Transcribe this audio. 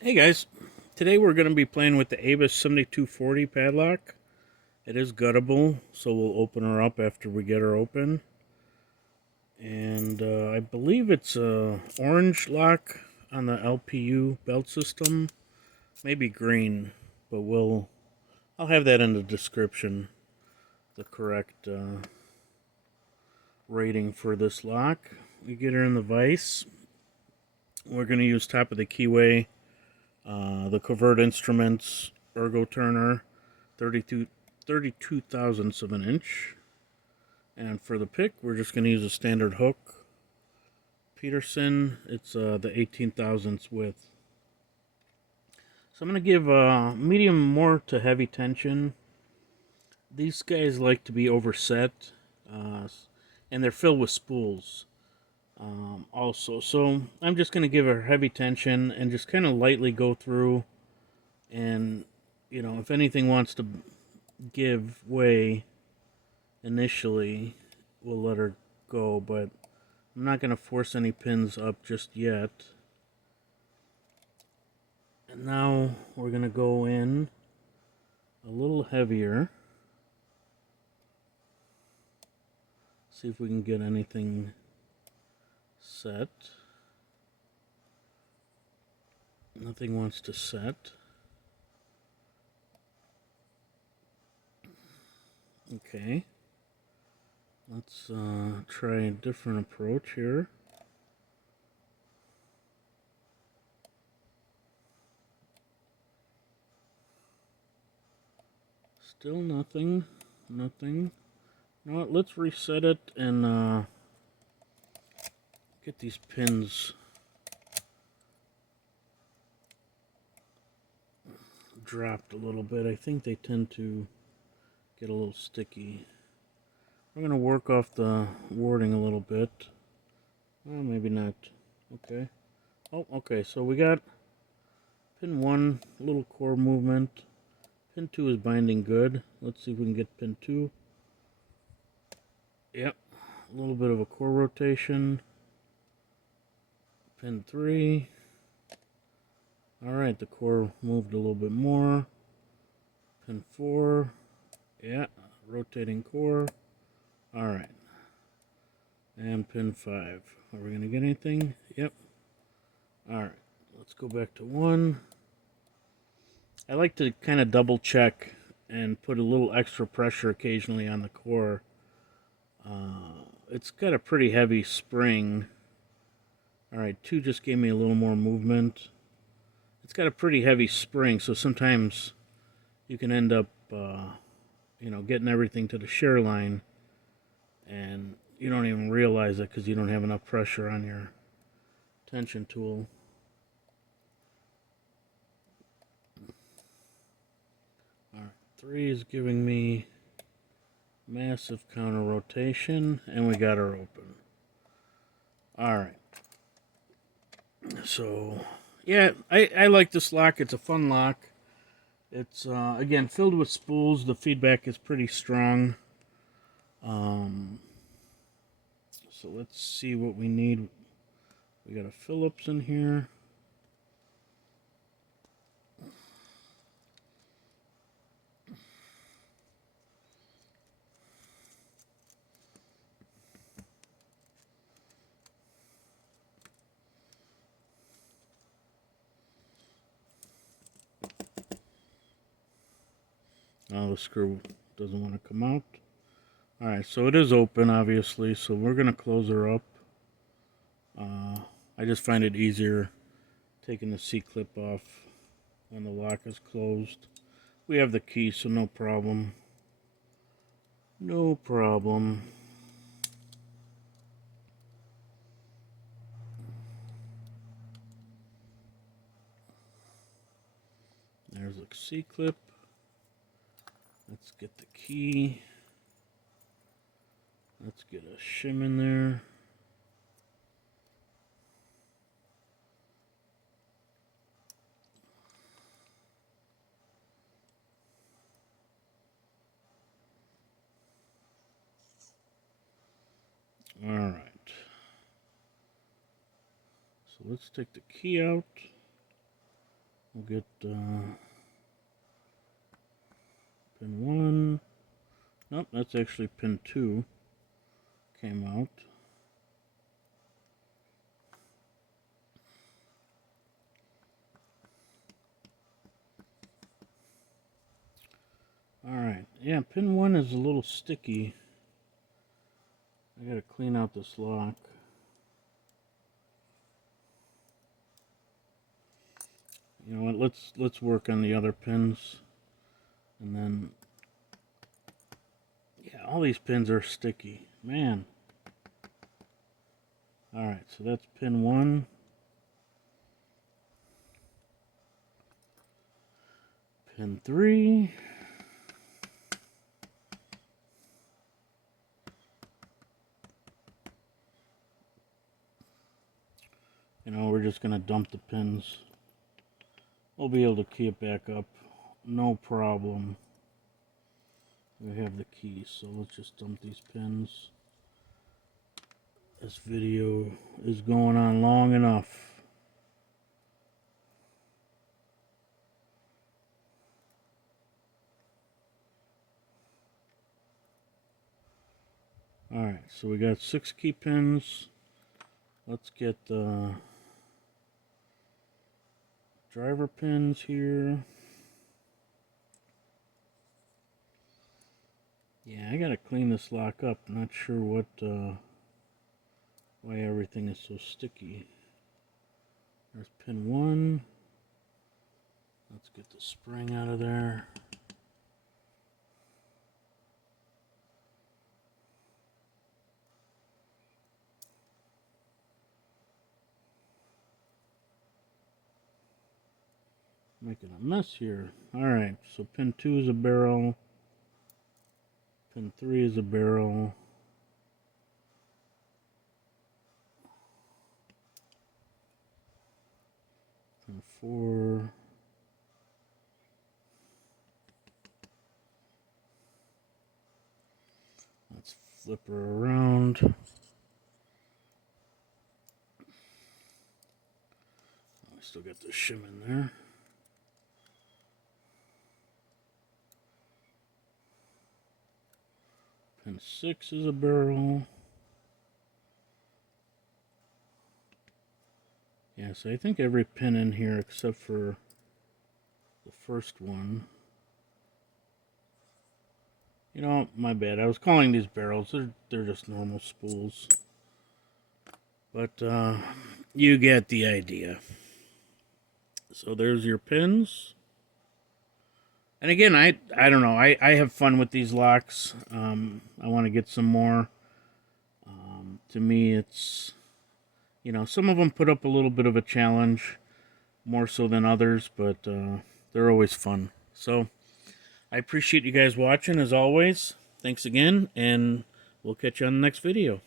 Hey guys, today we're going to be playing with the Avis 7240 padlock. It is guttable, so we'll open her up after we get her open. And I believe it's a orange lock on the LPU belt system, maybe green, but I'll have that in the description, the correct rating for this lock. We get her in the vise. We're going to use top of the keyway, the Covert Instruments Ergo turner, 32 thousandths of an inch. And for the pick, we're just going to use a standard hook. Peterson, it's the 18 thousandths width. So I'm going to give medium more to heavy tension. These guys like to be overset, and they're filled with spools also. So I'm just going to give her heavy tension and just kind of lightly go through. And, if anything wants to give way initially, we'll let her go, but I'm not going to force any pins up just yet. And now we're going to go in a little heavier. See if we can get anything set. Nothing wants to set. Okay. Let's try a different approach here. Still nothing. Nothing. You know what? Let's reset it and get these pins dropped a little bit. I think they tend to get a little sticky. We're going to work off the warding a little bit. Well, maybe not. Okay. Oh, okay. So we got pin 1, a little core movement. Pin 2 is binding good. Let's see if we can get pin 2. Yep. A little bit of a core rotation. Pin 3. Alright, the core moved a little bit more. Pin 4. Yeah, rotating core. Alright. And pin 5. Are we going to get anything? Yep. Alright, let's go back to 1. I like to kind of double check and put a little extra pressure occasionally on the core. It's got a pretty heavy spring. Alright, 2 just gave me a little more movement. It's got a pretty heavy spring, so sometimes you can end up, getting everything to the shear line, and you don't even realize it because you don't have enough pressure on your tension tool. Alright, 3 is giving me massive counter rotation, and we got her open. Alright. So, yeah, I like this lock. It's a fun lock. It's, again, filled with spools. The feedback is pretty strong. So let's see what we need. We got a Phillips in here. Oh, the screw doesn't want to come out. Alright, so it is open, obviously, so we're going to close her up. I just find it easier taking the C-clip off when the lock is closed. We have the key, so no problem. No problem. There's the C-clip. Let's get the key. Let's get a shim in there. Alright. So let's take the key out. We'll get pin 1. Nope, that's actually pin 2. Came out. Alright, yeah, pin 1 is a little sticky. I gotta clean out this lock. You know what, let's work on the other pins. And then, yeah, all these pins are sticky. Man. Alright, so that's pin 1. Pin 3. You know, we're just going to dump the pins. We'll be able to key it back up. No problem. We have the key, so let's just dump these pins. This video is going on long enough. Alright, so we got 6 key pins. Let's get the driver pins here. Yeah, I gotta clean this lock up. Not sure what why everything is so sticky. There's pin 1. Let's get the spring out of there. Making a mess here. Alright, so pin 2 is a barrel. Pin 3 is a barrel. Pin 4. Let's flip her around. I still got the shim in there. Pin 6 is a barrel. Yeah, so I think every pin in here except for the first one. You know, my bad. I was calling these barrels. They're just normal spools. But you get the idea. So there's your pins. And again, I don't know. I have fun with these locks. I want to get some more. To me, it's, you know, some of them put up a little bit of a challenge, more so than others, but they're always fun. So I appreciate you guys watching, as always. Thanks again, and we'll catch you on the next video.